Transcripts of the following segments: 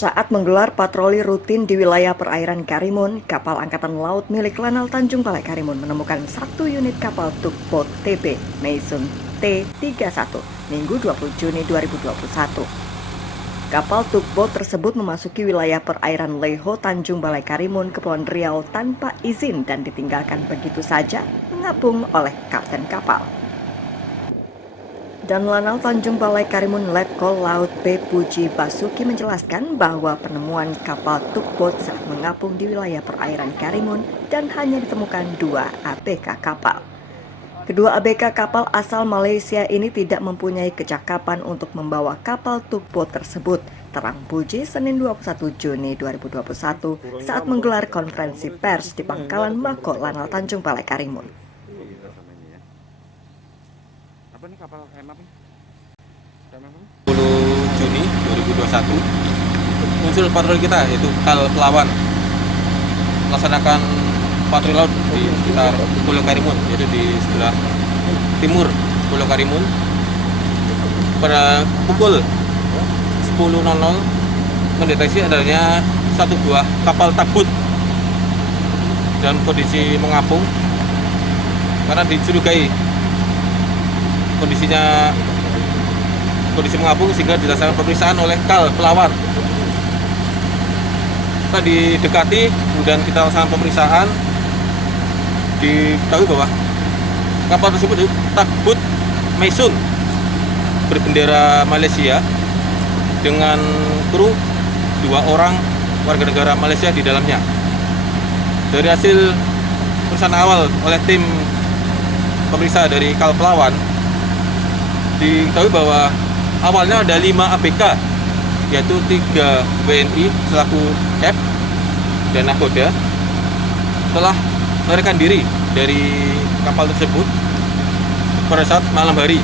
Saat menggelar patroli rutin di wilayah perairan Karimun, kapal Angkatan Laut milik Lanal Tanjung Balai Karimun menemukan satu unit kapal tugboat TB Mason T31 Minggu 20 Juni 2021. Kapal tugboat tersebut memasuki wilayah perairan Leho Tanjung Balai Karimun, Kepulauan Riau tanpa izin dan ditinggalkan begitu saja mengapung oleh kapten kapal. Dan Lanal Tanjung Balai Karimun Letkol Laut B. Puji Basuki menjelaskan bahwa penemuan kapal tugboat saat mengapung di wilayah perairan Karimun dan hanya ditemukan 2 ABK kapal. Kedua ABK kapal asal Malaysia ini tidak mempunyai kecakapan untuk membawa kapal tugboat tersebut, terang Puji Senin 21 Juni 2021 saat menggelar konferensi pers di Pangkalan Mako Lanal Tanjung Balai Karimun. Apa nih kapal apa? 10 Juni 2021 muncul patroli kita yaitu KAL Pelawan melaksanakan patroli laut di sekitar Pulau Karimun, yaitu di sebelah timur Pulau Karimun. Pada pukul 10.00 mendeteksi adanya satu buah kapal tugboat dalam kondisi mengapung karena dicurigai kondisi mengapung sehingga dilaksanakan pemeriksaan oleh KAL Pelawan. Kita didekati, kemudian kita laksanakan pemeriksaan, diketahui bahwa kapal tersebut tugboat Mason berbendera Malaysia dengan kru 2 orang warga negara Malaysia di dalamnya. Dari hasil pemeriksaan awal oleh tim pemeriksa dari KAL Pelawan, diketahui bahwa awalnya ada 5 ABK, yaitu 3 WNI selaku cap dan nakoda telah melarikan diri dari kapal tersebut pada saat malam hari,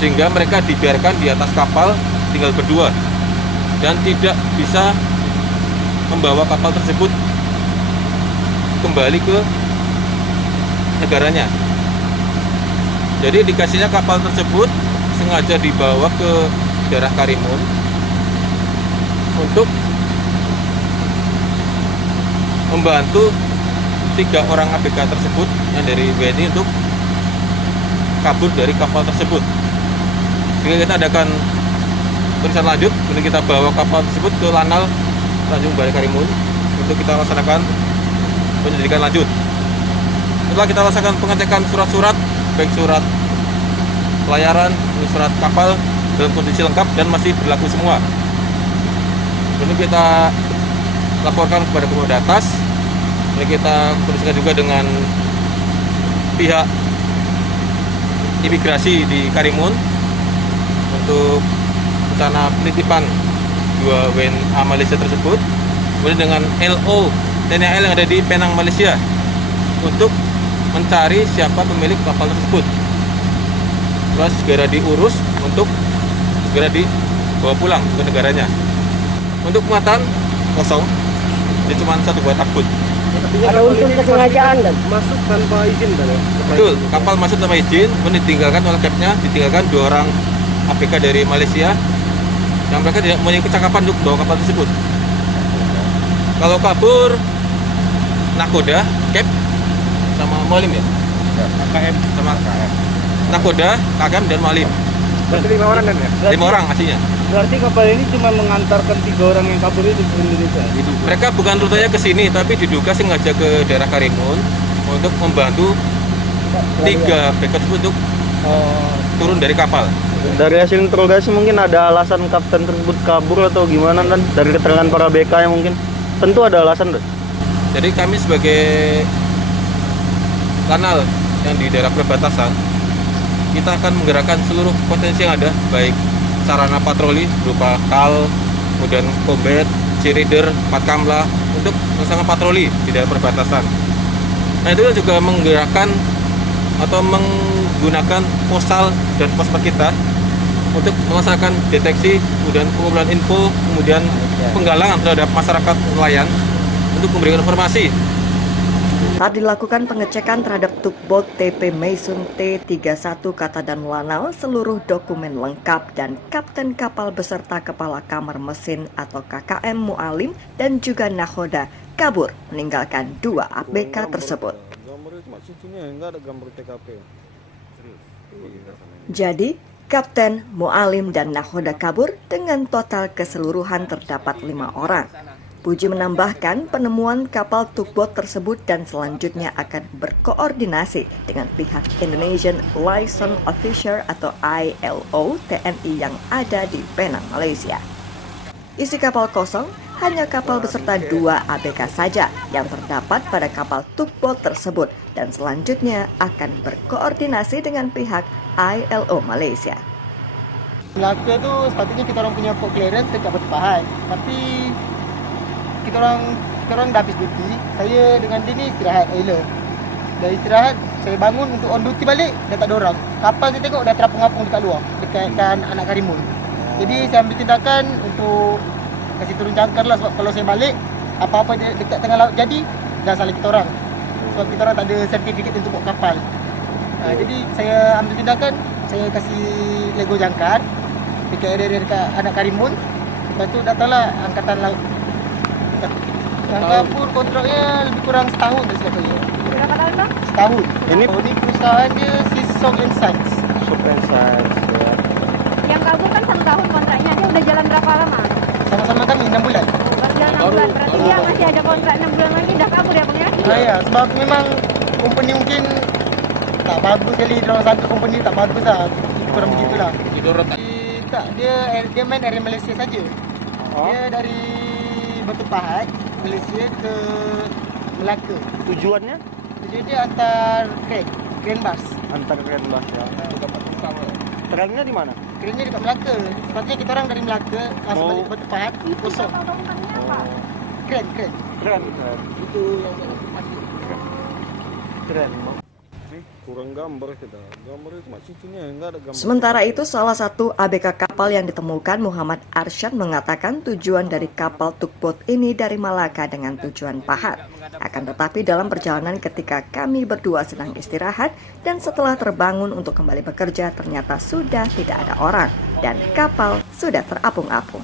sehingga mereka dibiarkan di atas kapal tinggal berdua dan tidak bisa membawa kapal tersebut kembali ke negaranya. Jadi indikasinya kapal tersebut sengaja dibawa ke daerah Karimun untuk membantu 3 orang ABK tersebut yang dari WNI untuk kabur dari kapal tersebut. Sehingga kita adakan pemeriksaan lanjut, kemudian kita bawa kapal tersebut ke Lanal Tanjung Balai Karimun untuk kita laksanakan penyelidikan lanjut. Setelah kita laksanakan pengecekan surat-surat, baik surat pelayaran, surat kapal dalam kondisi lengkap dan masih berlaku semua. Kemudian kita laporkan kepada Polda atas, dan kita komunikasikan juga dengan pihak imigrasi di Karimun untuk rencana penitipan 2 WNA Malaysia tersebut. Kemudian dengan LO TNI AL yang ada di Penang, Malaysia untuk mencari siapa pemilik kapal tersebut. Setelah segera diurus untuk segera dibawa pulang ke negaranya. Untuk muatan kosong, dia cuma 1 buah tugboat. Ada unsur kesengajaan dan Masuk tanpa izin kan ya? Betul, kapal masuk tanpa izin, kemudian ditinggalkan oleh capnya, ditinggalkan 2 orang ABK dari Malaysia yang mereka tidak mempunyai kecakapan untuk bawa kapal tersebut. Kalau kabur, nakoda, cap, sama mualim ya? KM Sama nakoda, KM dan mualim. berarti 5 orang kan ya? 5 orang aslinya. berarti kapal ini cuma mengantarkan 3 orang yang kabur itu ke Indonesia. Mereka bukan rutenya ke sini, tapi diduga sengaja ke daerah Karimun untuk membantu 3 ABK tersebut untuk turun dari kapal. Dari hasil interogasi mungkin ada alasan kapten tersebut kabur atau gimana, dan dari keterangan para BK yang mungkin tentu ada alasan. Jadi kami sebagai kanal yang di daerah perbatasan, kita akan menggerakkan seluruh potensi yang ada, baik sarana patroli berupa KAL, kemudian Combat, Sea Reader, Patkamla untuk melaksanakan patroli di daerah perbatasan. Nah, itu juga menggerakkan atau menggunakan posal dan pospet kita untuk melaksanakan deteksi, kemudian pengumpulan info, kemudian penggalangan terhadap masyarakat nelayan untuk memberikan informasi Saat dilakukan pengecekan terhadap tugboat TP Meisun T31 Kata dan Lanao, seluruh dokumen lengkap dan kapten kapal beserta kepala kamar mesin atau KKM Mualim dan juga nahoda kabur meninggalkan 2 ABK tersebut. Gambarnya cuma cincinnya, nggak ada gambar TKP. Jadi, Kapten, Mualim, dan nahoda kabur dengan total keseluruhan terdapat 5 orang. Puji menambahkan penemuan kapal tugboat tersebut dan selanjutnya akan berkoordinasi dengan pihak Indonesian Liaison Officer atau ILO TNI yang ada di Penang, Malaysia. Isi kapal kosong hanya kapal beserta 2 ABK saja yang terdapat pada kapal tugboat tersebut dan selanjutnya akan berkoordinasi dengan pihak ILO Malaysia. Melaka tu sepatutnya kita orang punya port clearance dekat Batu Pahat. Tapi kita orang dah habis duty. Saya dengan dia ni istirahat elok. Dah istirahat, saya bangun untuk on duty balik, dah tak ada orang. Kapal saya tengok dah terapung-apung dekat luar, dekat anak Karimun. Jadi saya ambil tindakan untuk kasih turun jangkar lah, sebab kalau saya balik, apa-apa dekat tengah laut jadi, dah salah kita orang. Sebab kita orang tak ada sertifikat untuk bawa kapal. Jadi saya ambil tindakan, saya kasih lego jangkar dekat area dekat anak Karimun. Lepas tu datanglah angkatan laut. Yang kabur kontraknya lebih kurang setahun dah silap saya. Berapa tahun bang? Setahun. Ini perusahaan dia Sisong and Sons. Ya. Yang kabur kan 1 tahun kontraknya, dia udah jalan berapa lama? Sama-sama kami 6 bulan. Baru jalan 6 bulan, berarti dia masih ada kontrak 6 bulan lagi, dah kabur ya bang ya? Ya, sebab memang company mungkin tak bagus kali, diorang sangka company tak bagus lah. Kurang begitulah. Tak, dia main dari Malaysia saja. Dia dari Batu Pahat, Malaysia ke Melaka. Tujuannya Tujuan dia antar Grand Bus. antar Grand Bus ya. Trennya di mana? Kerennya dekat Melaka. Sepatutnya kita orang dari Melaka langsung balik ke Batu Pahat, kosong. Keren. Keren. Itu yang Keren. Kurang gambar kita. Gambarnya cuma cincinnya, nggak ada gambar. Sementara itu, salah satu ABK kapal yang ditemukan, Muhammad Arsyad, mengatakan tujuan dari kapal tugboat ini dari Malaka dengan tujuan Pahat. Akan tetapi dalam perjalanan ketika kami berdua sedang istirahat dan setelah terbangun untuk kembali bekerja, ternyata sudah tidak ada orang dan kapal sudah terapung-apung.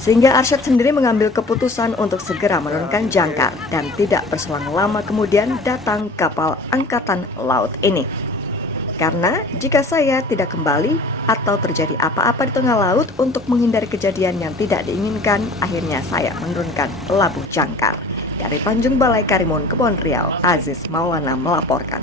Sehingga Arsyad sendiri mengambil keputusan untuk segera menurunkan jangkar dan tidak berselang lama kemudian datang kapal angkatan laut ini. Karena jika saya tidak kembali atau terjadi apa-apa di tengah laut untuk menghindari kejadian yang tidak diinginkan, akhirnya saya menurunkan labuh jangkar. Dari Tanjung Balai Karimun, Kepulauan Riau, Aziz Maulana melaporkan.